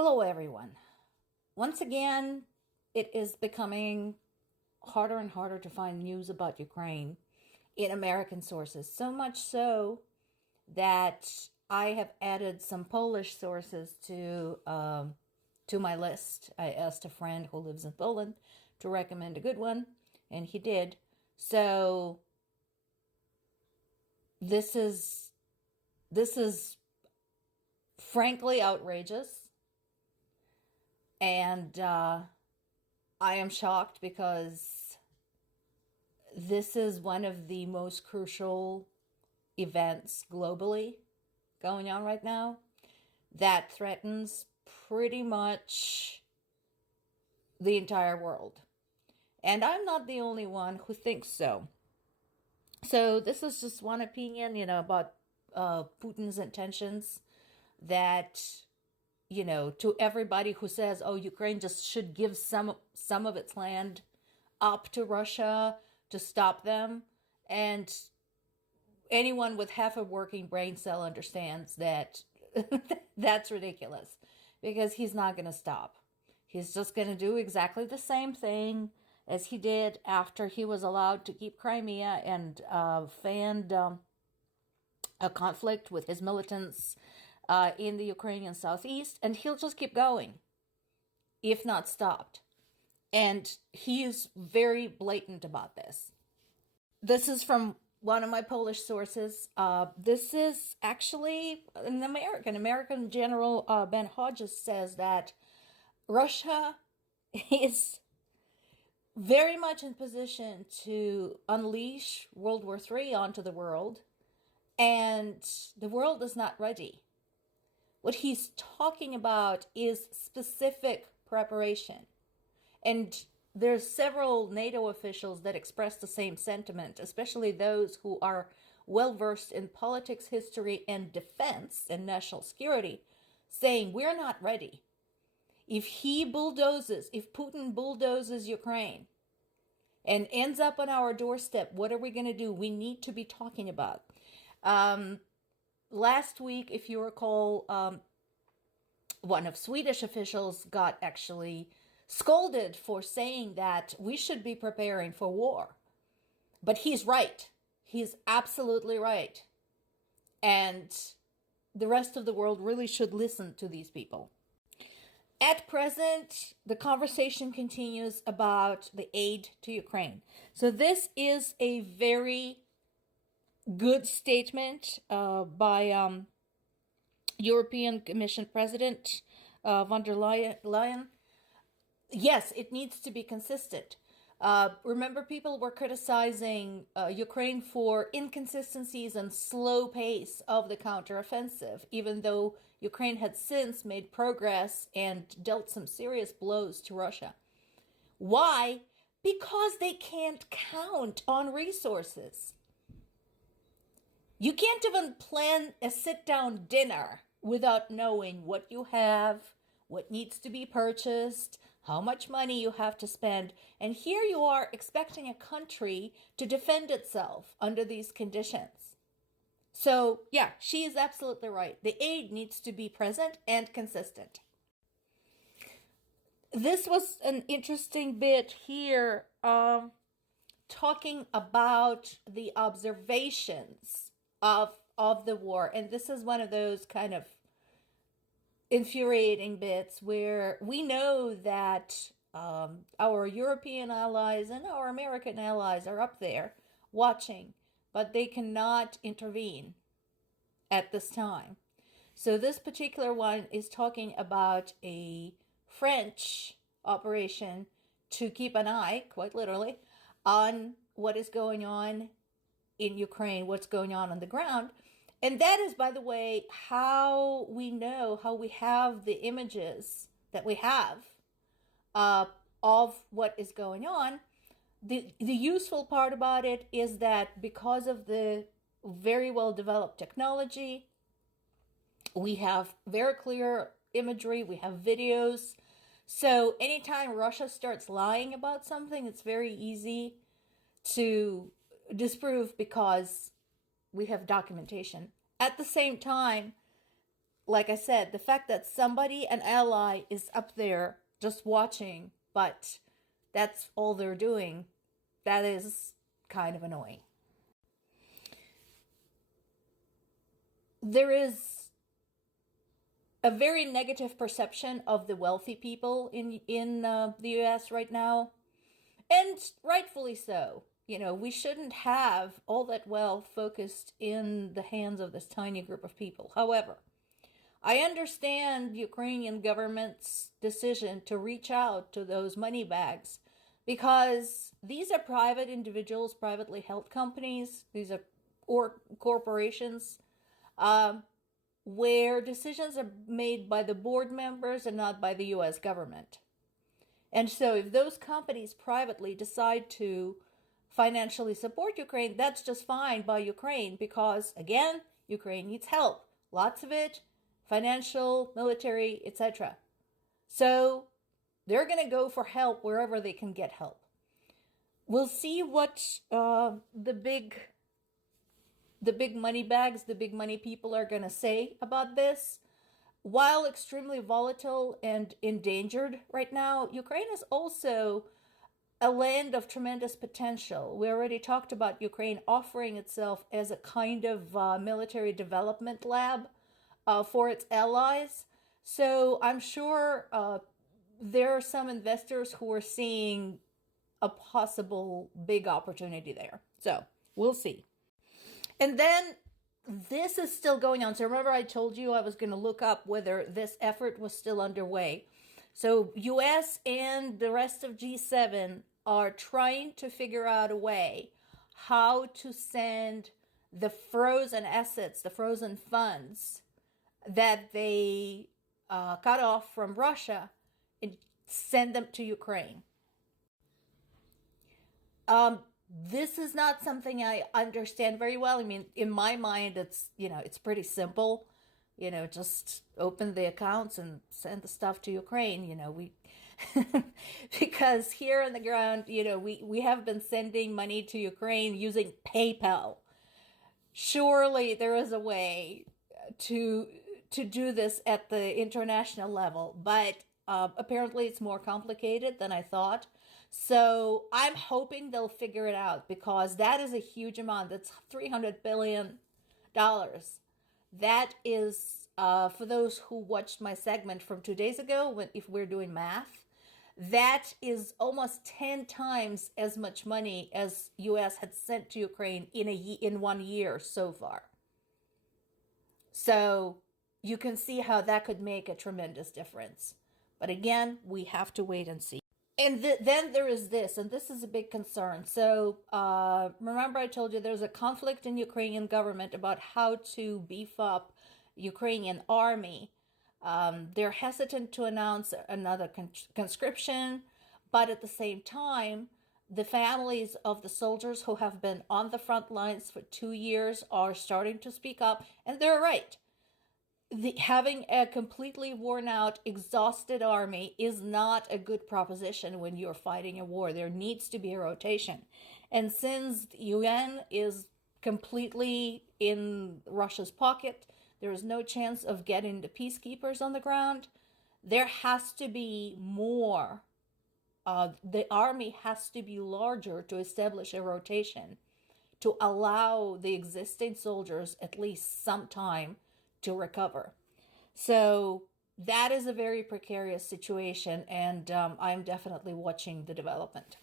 Hello, everyone. Once again, it is becoming harder and harder to find news about Ukraine in American sources. So much so that I have added some Polish sources to my list. I asked a friend who lives in Poland to recommend a good one, and he did. So this is frankly outrageous, and I am shocked because this is one of the most crucial events globally going on right now that threatens pretty much the entire world. And I'm not the only one who thinks so. So this is just one opinion, about Putin's intentions that, to everybody who says, oh, Ukraine just should give some of its land up to Russia to stop them. And anyone with half a working brain cell understands that that's ridiculous because he's not going to stop. He's just going to do exactly the same thing as he did after he was allowed to keep Crimea and fanned a conflict with his militants in the Ukrainian southeast. And he'll just keep going, if not stopped. And he is very blatant about this. This is from one of my Polish sources. This is actually an American General Ben Hodges says that Russia is very much in position to unleash World War III onto the world, and the world is not ready. What he's talking about is specific preparation. And there's several NATO officials that express the same sentiment, especially those who are well-versed in politics, history, and defense and national security, saying we're not ready. If Putin bulldozes Ukraine and ends up on our doorstep, what are we going to do? We need to be talking about. Last week, if you recall, one of Swedish officials got actually scolded for saying that we should be preparing for war. But he's right. He's absolutely right. And the rest of the world really should listen to these people. At present, the conversation continues about the aid to Ukraine. So this is a very good statement by European Commission President von der Leyen. Yes, it needs to be consistent. Remember, people were criticizing Ukraine for inconsistencies and slow pace of the counteroffensive, even though Ukraine had since made progress and dealt some serious blows to Russia. Why? Because they can't count on resources. You can't even plan a sit-down dinner without knowing what you have, what needs to be purchased, how much money you have to spend. And here you are expecting a country to defend itself under these conditions. So, yeah, she is absolutely right. The aid needs to be present and consistent. This was an interesting bit here, talking about the observations of the war. And this is one of those kind of infuriating bits where we know that our European allies and our American allies are up there watching, but they cannot intervene at this time. So this particular one is talking about a French operation to keep an eye, quite literally, on what is going on in Ukraine, what's going on the ground. And that is, by the way, how we have the images that we have of what is going on. The useful part about it is that because of the very well developed technology, we have very clear imagery, we have videos. So anytime Russia starts lying about something, it's very easy to disprove because we have documentation. At the same time, like I said, the fact that somebody, an ally, is up there just watching, but that's all they're doing, that is kind of annoying. There is a very negative perception of the wealthy people in the U.S. right now, and rightfully so. You know, we shouldn't have all that wealth focused in the hands of this tiny group of people. However, I understand the Ukrainian government's decision to reach out to those money bags because these are private individuals, privately held companies, these are or corporations, um, where decisions are made by the board members and not by the US government. And so if those companies privately decide to financially support Ukraine, that's just fine by Ukraine because, again, Ukraine needs help. Lots of it, financial, military, etc. So they're going to go for help wherever they can get help. We'll see what the big money bags, the big money people are going to say about this. While extremely volatile and endangered right now, Ukraine is also a land of tremendous potential. We already talked about Ukraine offering itself as a kind of military development lab for its allies. So I'm sure there are some investors who are seeing a possible big opportunity there. So we'll see. And then this is still going on. So remember I told you I was going to look up whether this effort was still underway. So US and the rest of G7 are trying to figure out a way how to send the frozen assets, the frozen funds that they cut off from Russia and send them to Ukraine. This is not something I understand very well. I mean, in my mind, it's pretty simple. Just open the accounts and send the stuff to Ukraine. We because here on the ground, we have been sending money to Ukraine using PayPal. Surely there is a way to do this at the international level, but apparently it's more complicated than I thought. So I'm hoping they'll figure it out because that is a huge amount. That's $300 billion. That is, for those who watched my segment from 2 days ago, if we're doing math, that is almost 10 times as much money as US had sent to Ukraine in 1 year so far. So you can see how that could make a tremendous difference. But again, we have to wait and see. And then there is this, and this is a big concern. So remember I told you there's a conflict in Ukrainian government about how to beef up Ukrainian army. They're hesitant to announce another conscription, but at the same time, the families of the soldiers who have been on the front lines for 2 years are starting to speak up, and they're right. Having a completely worn out, exhausted army is not a good proposition when you're fighting a war. There needs to be a rotation. And since the UN is completely in Russia's pocket, there is no chance of getting the peacekeepers on the ground. There has to be more. The army has to be larger to establish a rotation, to allow the existing soldiers at least some time to recover. So that is a very precarious situation, and I'm definitely watching the development.